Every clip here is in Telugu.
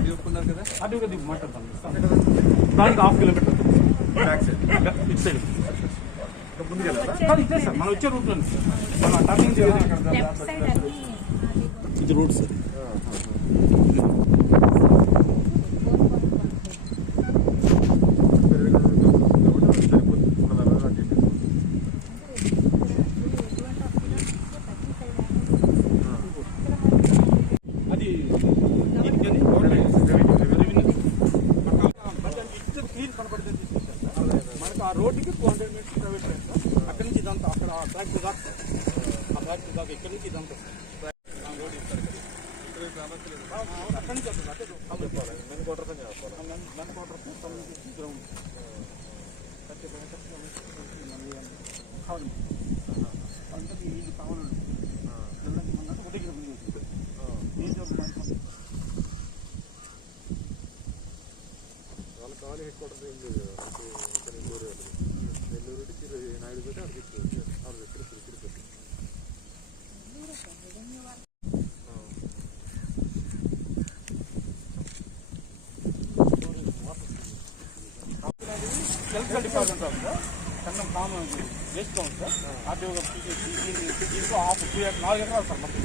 అటు మాట్లాడతాం దానికి హాఫ్ కిలోమీటర్ ఇటు సైడ్ కాదు ఇదే సార్ మనం వచ్చే రూట్లో మనం టర్నింగ్ లెఫ్ట్ సైడ్ అన్ని ఇది రూట్ సార్. మనకు two hundred metres private line sir అక్కడ నుంచి ఇదంతా అక్కడ ఆ ఫ్యాక్టరీ దాకా సార్. ఆ ఫ్యాక్టరీ దాకా ఇక్కడి నుంచి ఇదంతా సార్ రోడ్ ఇస్తారు అక్కడ నుంచి వస్తుంది అదే మెన్ క్వార్టర్స్ అని చెప్పాలి. మెన్- క్వార్టర్స్ సంబంధించి గ్రౌండ్ థర్టీ ఫైవ్ మీటర్స్ మళ్ళీ కావాలి అంటే ఇది కావాలి ఒకటి గ్రౌండ్ ఏం జరుగుతుంది వాళ్ళ కావాలి హెడ్ క్వార్టర్స్ ఏం లేదు కదా నెల్లూరు వెళ్ళదు. నెల్లూరు నుంచి నాయుడు పెట్టి అక్కడికి ఆరు Tirupati Tirupati electrical department sir కన్నం కామన్ వేస్ట్ ఉంది సార్ దీంట్లో ఆఫ్ టూ నాలుగు ఎకరాలు సార్ మొత్తం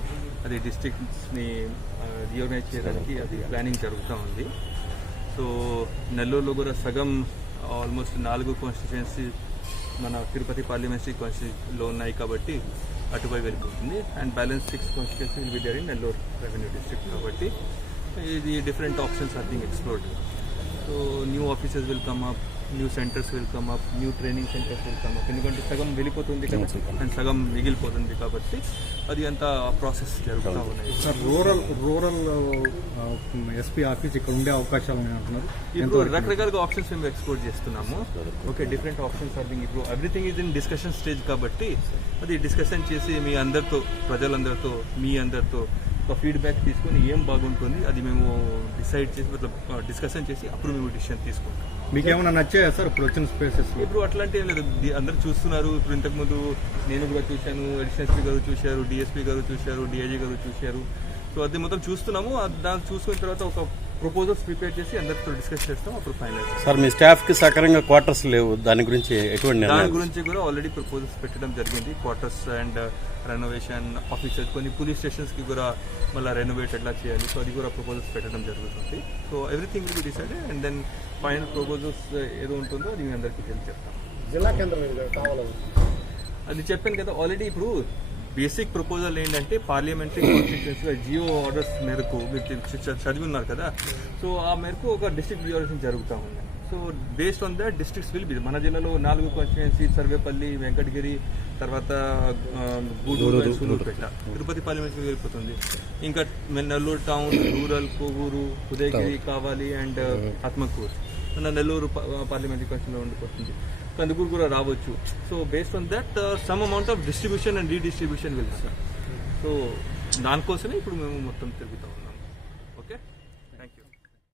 అది డిస్ట్రిక్ట్స్ని రీఆర్గనైజ్ చేయడానికి అది ప్లానింగ్ జరుగుతూ ఉంది. సో నెల్లూరులో కూడా సగం ఆల్మోస్ట్ నాలుగు కాన్స్టిట్యుయెన్సీ మన తిరుపతి పార్లమెంటరీ కాన్స్టిట్యూన్సీలో ఉన్నాయి కాబట్టి అటుపై వెళ్ళిపోతుంది. And balance six constituency will be there in Nellore revenue district కాబట్టి ఇది different options are being explored so new offices will come up new centres will come up new training centres will come up. ఎందుకంటే సగం వెళ్ళిపోతుంది కదా అండ్ సగం మిగిలిపోతుంది కాబట్టి అది అంతా ప్రాసెస్ జరుగుతూ ఉన్నాయి. Sir rural rural SP office ఇక్కడ ఉండే అవకాశాలు అంటున్నారు. ఇప్పుడు రకరకాలుగా ఆప్షన్స్ మేము ఎక్స్ప్లోర్ చేస్తున్నాము. Okay different options are being ఇప్పుడు everything is in discussion stage కాబట్టి అది డిస్కషన్ చేసి మీ అందరితో ప్రజలందరితో మీ అందరితో ఒక ఫీడ్బ్యాక్ తీసుకొని ఏం బాగుంటుంది అది మేము డిసైడ్ చేసి డిస్కషన్ చేసి అప్పుడు మేము డిసిషన్ తీసుకుంటాం. మీకు ఏమైనా నచ్చాయా సార్ ఇప్పుడు వచ్చిన స్పేసెస్ ఇప్పుడు అట్లాంటి ఏం లేదు. అందరు అందరూ చూస్తున్నారు. ఇప్పుడు ఇంతకుముందు నేను కూడా చూశాను అడిషనల్ ఎస్పీ గారు చూశారు డిఎస్పీ గారు చూశారు డిఐజీ గారు చూశారు. సో అది మొత్తం చూస్తున్నాము. దాన్ని చూసుకున్న తర్వాత ఒక ప్రపోజల్స్ ప్రిపేర్ చేసి అందరితో డిస్కస్ చేస్తాం అప్పుడు ఫైనల్ సార్ మీ స్టాఫ్కి సకరంగా క్వార్టర్స్ లేవు. దాని గురించి ఎటువంటి దాని గురించి కూడా ఆల్రెడీ ప్రపోజల్స్ పెట్టడం జరిగింది. క్వార్టర్స్ అండ్ రెనోవేషన్ ఆఫీసెస్ కొన్ని పోలీస్ స్టేషన్స్కి కూడా మళ్ళీ రెనోవేట్ ఎట్లా చేయాలి సో అది కూడా ప్రపోజల్స్ పెట్టడం జరుగుతుంది. So everything will be decide and then final proposals ఏదో ఉంటుందో అది మీ అందరికీ తెలియజేస్తాం. జిల్లా కేంద్రం అది చెప్పాను కదా ఆల్రెడీ ఇప్పుడు బేసిక్ ప్రపోజల్ ఏంటంటే పార్లమెంటరీ కాన్స్టిట్యూన్సీలో జియో ఆర్డర్స్ మేరకు మీరు చదివి ఉన్నారు కదా. సో ఆ మేరకు ఒక డిస్ట్రిక్ట్ రిజర్వేషన్ జరుగుతూ ఉంది. So based on that districts will be మన జిల్లాలో నాలుగు కాన్స్టిట్యున్సీ సర్వేపల్లి వెంకటగిరి తర్వాత గూడూరు సూలూరుపేట తిరుపతి పార్లమెంట్ వెళ్ళిపోతుంది. ఇంకా Nellore town rural Kovur Udayagiri Kavali and Atmakur మన నెల్లూరు పార్లమెంటరీ కాన్స్టిట్యూన్లో ఉండిపోతుంది. కందుకూరు కూడా రావచ్చు. So based on that some amount of distribution and redistribution sir so దానికోసమే ఇప్పుడు మేము మొత్తం తిరుగుతూ ఉన్నాం.